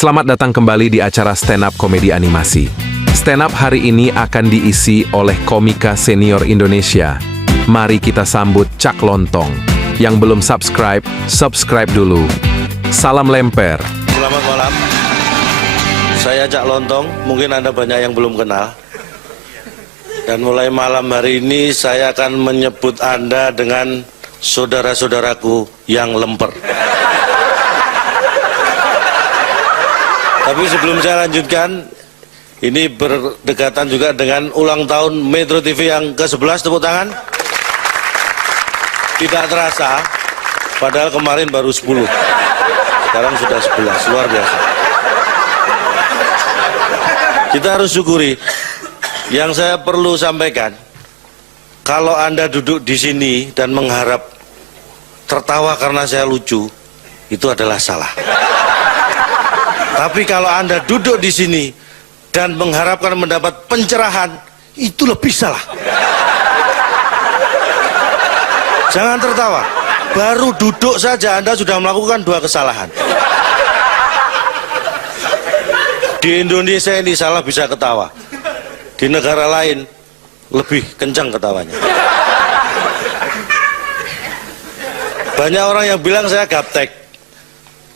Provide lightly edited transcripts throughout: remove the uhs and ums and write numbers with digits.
Selamat datang kembali di acara Stand Up Komedi Animasi. Stand Up hari ini akan diisi oleh komika senior Indonesia. Mari kita sambut Cak Lontong. Yang belum subscribe, subscribe dulu. Salam lemper. Selamat malam. Saya Cak Lontong, mungkin Anda banyak yang belum kenal. Dan mulai malam hari ini saya akan menyebut Anda dengan saudara-saudaraku yang lemper. Tapi sebelum saya lanjutkan, ini berdekatan juga dengan ulang tahun Metro TV yang ke-11, tepuk tangan. Tidak terasa, padahal kemarin baru 10. Sekarang sudah 11, luar biasa. Kita harus syukuri. Yang saya perlu sampaikan, kalau Anda duduk di sini dan mengharap tertawa karena saya lucu, itu adalah salah. Tapi kalau Anda duduk di sini dan mengharapkan mendapat pencerahan, itu lebih salah. Jangan tertawa. Baru duduk saja Anda sudah melakukan 2 kesalahan. Di Indonesia ini salah bisa ketawa. Di negara lain lebih kencang ketawanya. Banyak orang yang bilang saya gaptek.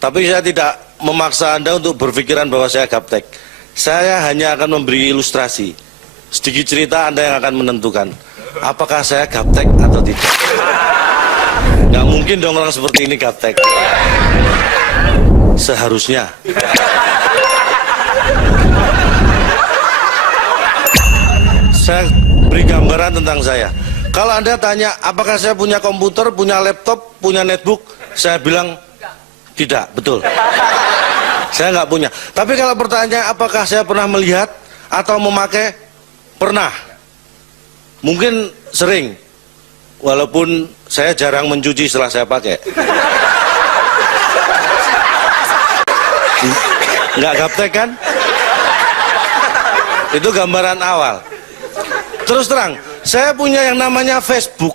Tapi saya tidak memaksa Anda untuk berpikiran bahwa saya gaptek. Saya hanya akan memberi ilustrasi. Sedikit cerita Anda yang akan menentukan apakah saya gaptek atau tidak. Nggak mungkin dong orang seperti ini gaptek. Seharusnya. Saya beri gambaran tentang saya. Kalau Anda tanya apakah saya punya komputer, punya laptop, punya netbook, saya bilang tidak, betul. Saya nggak punya. Tapi kalau pertanyaan apakah saya pernah melihat atau memakai, pernah. Mungkin sering. Walaupun saya jarang mencuci setelah saya pakai. Nggak gaptek kan? Itu gambaran awal. Terus terang, saya punya yang namanya Facebook.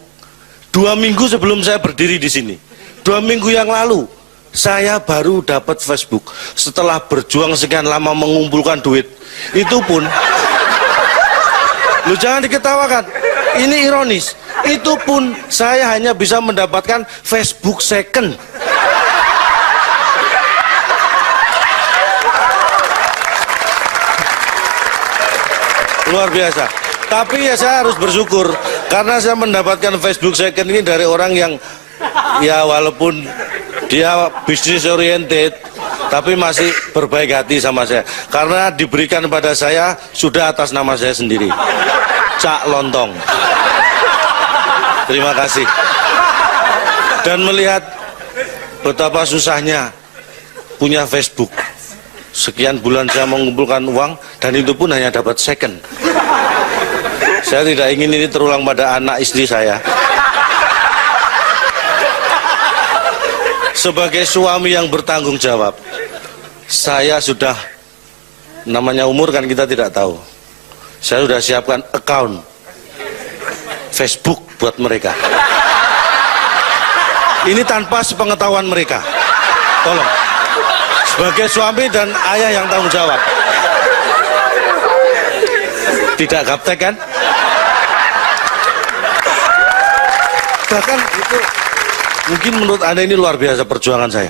2 minggu sebelum saya berdiri di sini. 2 minggu yang lalu. Saya baru dapat Facebook setelah berjuang sekian lama mengumpulkan duit. Itu pun, lu jangan diketawakan, ini ironis. Itu pun saya hanya bisa mendapatkan Facebook second. Luar biasa. Tapi ya saya harus bersyukur karena saya mendapatkan Facebook second ini dari orang yang ya walaupun dia bisnis oriented, tapi masih berbaik hati sama saya. Karena diberikan pada saya sudah atas nama saya sendiri. Cak Lontong. Terima kasih. Dan melihat betapa susahnya punya Facebook. Sekian bulan saya mengumpulkan uang, dan itu pun hanya dapat second. Saya tidak ingin ini terulang pada anak istri saya. Sebagai suami yang bertanggung jawab, saya sudah, namanya umur kan kita tidak tahu, saya sudah siapkan account Facebook buat mereka. Ini tanpa sepengetahuan mereka. Tolong, sebagai suami dan ayah yang tanggung jawab. Tidak gaptek kan? Bahkan itu mungkin menurut Anda ini luar biasa perjuangan saya.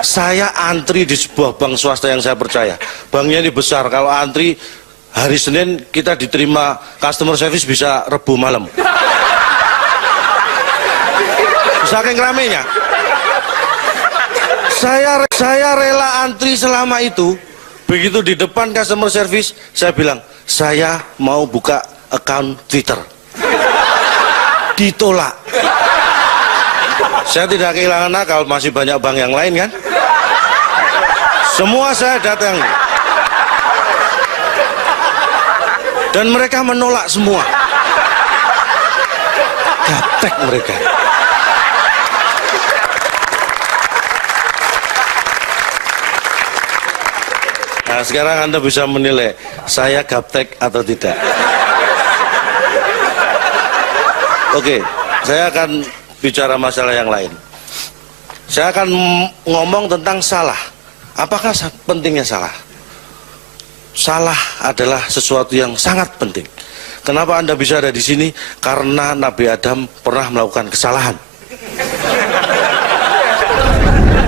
Saya antri di sebuah bank swasta yang saya percaya. Banknya ini besar, kalau antri hari Senin kita diterima customer service bisa Rebu malam. Saking ramenya. Saya rela antri selama itu. Begitu di depan customer service, saya bilang, saya mau buka account Twitter. Ditolak. Saya tidak kehilangan akal, masih banyak bank yang lain kan. Semua saya datang. Dan mereka menolak semua. Gaptek mereka. Nah sekarang Anda bisa menilai, saya gaptek atau tidak. Oke, saya akan bicara masalah yang lain. Saya akan ngomong tentang salah. Apakah pentingnya salah? Salah adalah sesuatu yang sangat penting. Kenapa Anda bisa ada di sini? Karena Nabi Adam pernah melakukan kesalahan.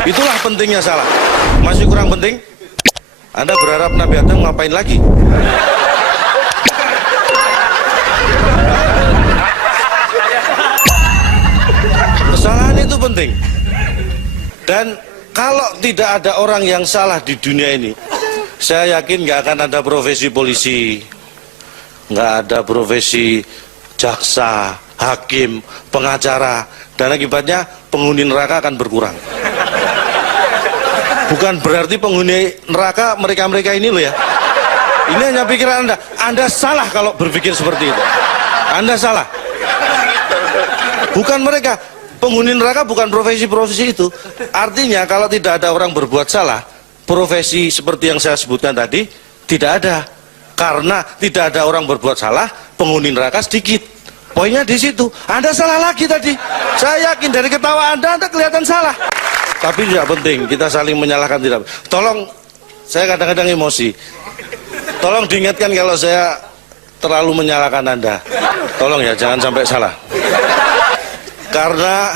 Itulah pentingnya salah. Masih kurang penting? Anda berharap Nabi Adam ngapain lagi? Kesalahan itu penting. Dan kalau tidak ada orang yang salah di dunia ini, saya yakin nggak akan ada profesi polisi, nggak ada profesi jaksa, hakim, pengacara, dan akibatnya penghuni neraka akan berkurang. Bukan berarti penghuni neraka mereka-mereka ini loh ya. Ini hanya pikiran Anda. Anda salah kalau berpikir seperti itu. Anda salah. Bukan mereka. Penghuni neraka bukan profesi-profesi itu. Artinya kalau tidak ada orang berbuat salah, profesi seperti yang saya sebutkan tadi tidak ada. Karena tidak ada orang berbuat salah, penghuni neraka sedikit. Poinnya di situ. Anda salah lagi tadi. Saya yakin dari ketawa Anda kelihatan salah. Tapi tidak penting, kita saling menyalahkan tidak. Tolong, saya kadang-kadang emosi. Tolong diingatkan kalau saya terlalu menyalahkan Anda. Tolong ya, jangan sampai salah. Karena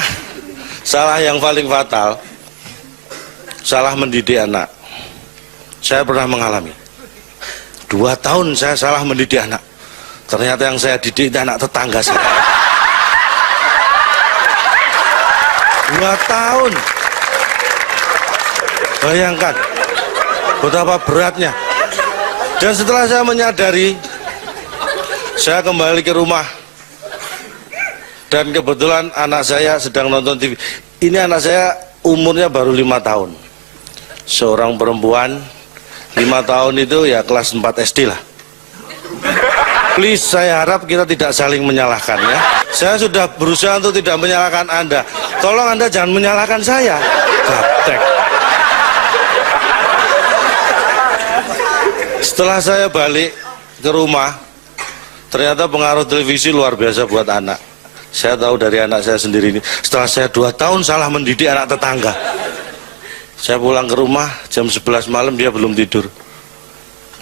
salah yang paling fatal, salah mendidik anak. Saya pernah mengalami. 2 tahun saya salah mendidik anak. Ternyata yang saya didik itu anak tetangga saya. 2 tahun. Bayangkan betapa beratnya. Dan setelah saya menyadari, saya kembali ke rumah. Dan kebetulan anak saya sedang nonton TV. Ini anak saya umurnya baru 5 tahun. Seorang perempuan, 5 tahun itu ya kelas 4 SD lah. Please, saya harap kita tidak saling menyalahkan ya. Saya sudah berusaha untuk tidak menyalahkan Anda. Tolong Anda jangan menyalahkan saya. Gaptek. Setelah saya balik ke rumah, ternyata pengaruh televisi luar biasa buat anak. Saya tahu dari anak saya sendiri ini. Setelah saya 2 tahun salah mendidik anak tetangga, saya pulang ke rumah jam 11 malam dia belum tidur.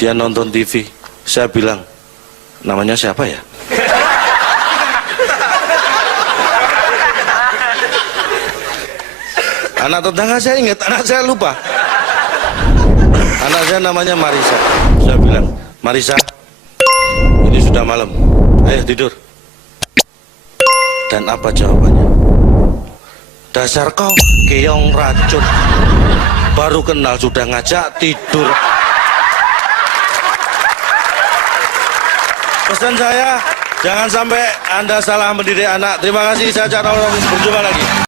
Dia nonton TV. Saya bilang, namanya siapa ya? Anak tetangga saya ingat, anak saya lupa. Anak saya namanya Marisa. Saya bilang, Marisa, ini sudah malam, ayo tidur. Dan apa jawabannya? Dasar kau keong racun, baru kenal sudah ngajak tidur. Pesan saya, jangan sampai Anda salah mendidik anak. Terima kasih, saya Cak Nolong, berjumpa lagi.